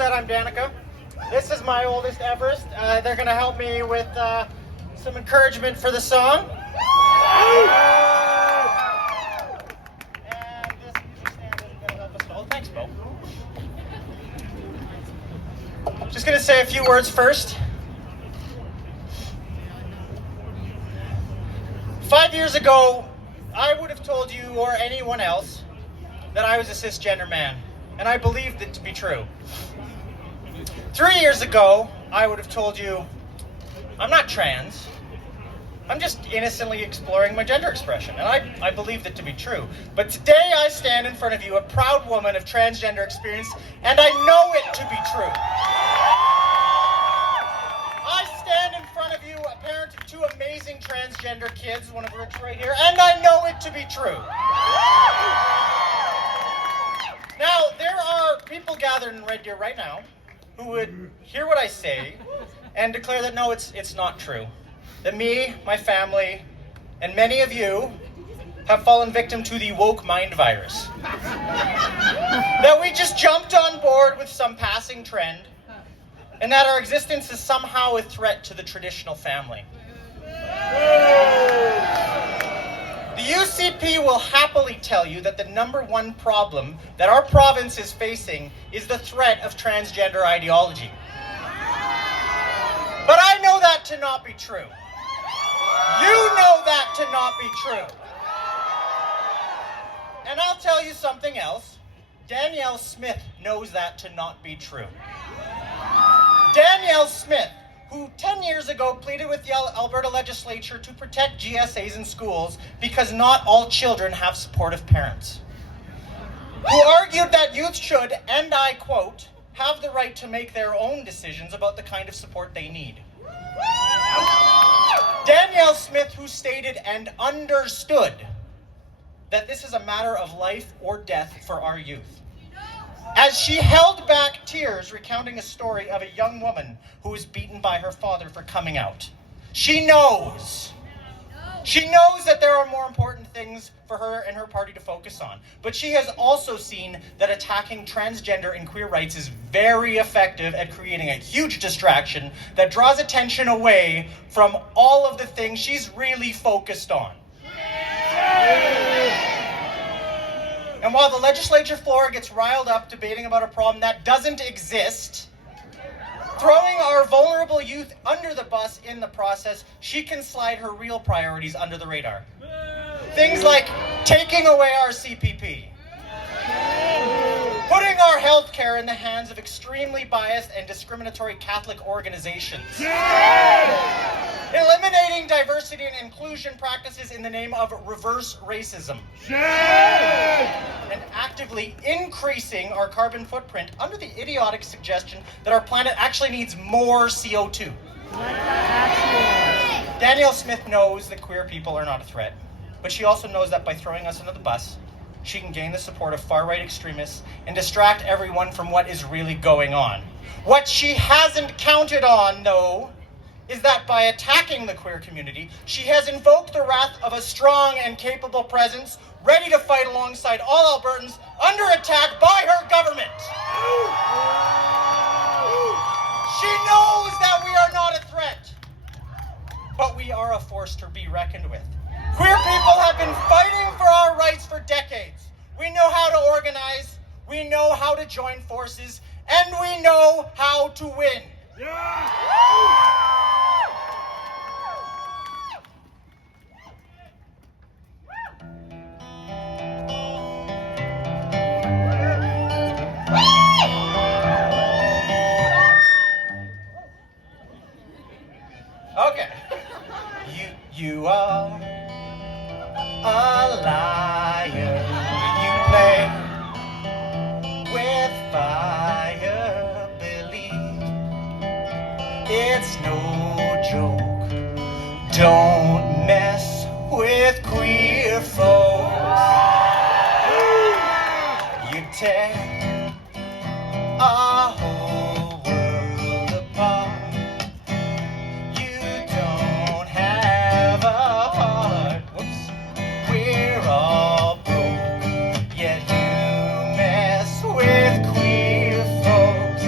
set, I'm Danica. This is my oldest Everest. They're going to help me with some encouragement for the song. And this music stand is going to help us all. Thanks, Bo. Just going to say a few words first. 5 years ago, I would have told you or anyone else that I was a cisgender man, and I believed it to be true. 3 years ago, I would have told you I'm not trans. I'm just innocently exploring my gender expression, and I believed it to be true. But today I stand in front of you, a proud woman of transgender experience, and I know it to be true. I stand in front of you, a parent of two amazing transgender kids, one of which right here, and I know it to be true. Now, there are people gathered in Red Deer right now who would hear what I say and declare that no, it's not true. That me, my family, and many of you have fallen victim to the woke mind virus. That we just jumped on board with some passing trend, and that our existence is somehow a threat to the traditional family. The UCP will happily tell you that the number one problem that our province is facing is the threat of transgender ideology. But I know that to not be true. You know that to not be true. And I'll tell you something else. Danielle Smith knows that to not be true. Danielle Smith, who 10 years ago pleaded with the Alberta legislature to protect GSAs in schools because not all children have supportive parents. Who argued that youth should, and I quote, have the right to make their own decisions about the kind of support they need. Danielle Smith, who stated and understood that this is a matter of life or death for our youth. As she held back tears recounting a story of a young woman who was beaten by her father for coming out. She knows that there are more important things for her and her party to focus on. But she has also seen that attacking transgender and queer rights is very effective at creating a huge distraction that draws attention away from all of the things she's really focused on. And while the legislature floor gets riled up debating about a problem that doesn't exist, throwing our vulnerable youth under the bus in the process, she can slide her real priorities under the radar. Things like taking away our CPP, putting our health care in the hands of extremely biased and discriminatory Catholic organizations, eliminating diversity and inclusion practices in the name of reverse racism, and actively increasing our carbon footprint under the idiotic suggestion that our planet actually needs more CO2. Danielle Smith knows that queer people are not a threat, but she also knows that by throwing us under the bus, she can gain the support of far-right extremists and distract everyone from what is really going on. What she hasn't counted on, though, is that by attacking the queer community, she has invoked the wrath of a strong and capable presence ready to fight alongside all Albertans under attack by her government. She knows that we are not a threat, but we are a force to be reckoned with. Queer people have been fighting for our rights for decades. We know how to organize, we know how to join forces, and we know how to win. Okay. You are a liar. You play with fire. Believe it's no joke. Don't mess with queer folks. You tear our whole world apart. You don't have a heart. Whoops. We're all broke. Yet you mess with queer folks.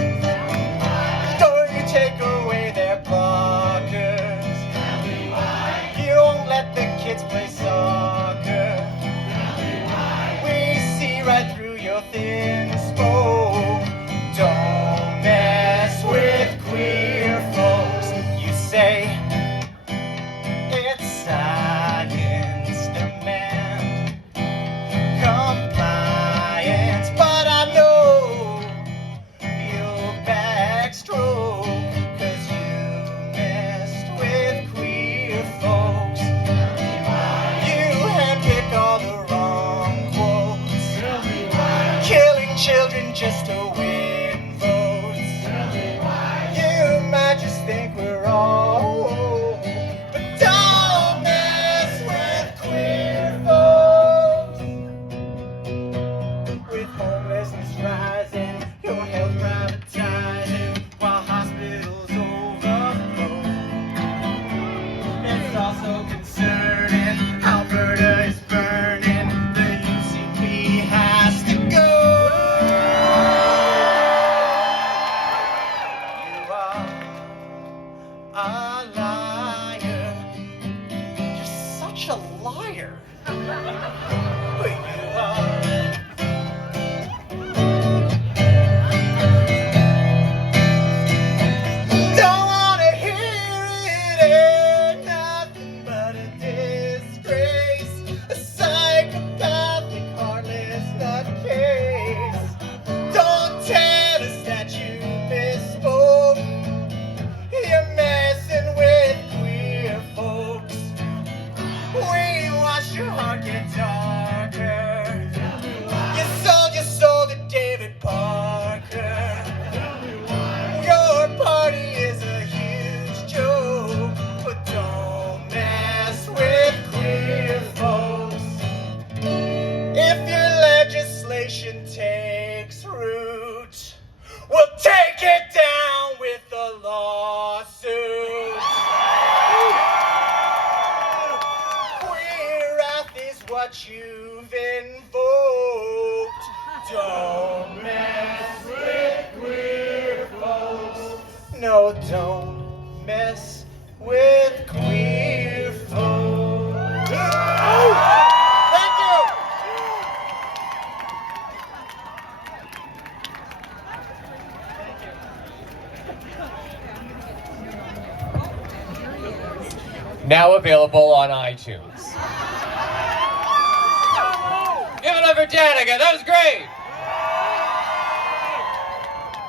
who you are. Don't wanna hear it, ain't nothing but a disgrace. A psychopathic, heartless nutcase. Don't tell us that you misspoke. You're messing with queer folks. We watched your heart get darker. You sold your soul to David Parker. Your party is a huge joke, but don't mess with queer folks. If your legislation takes root, we'll take it down with a lawsuit. Queer wrath is what you've invoked. Don't mess with queer folks. No, don't mess with queer folks. Thank you. Now available on iTunes. Give it up for Danica, that was great!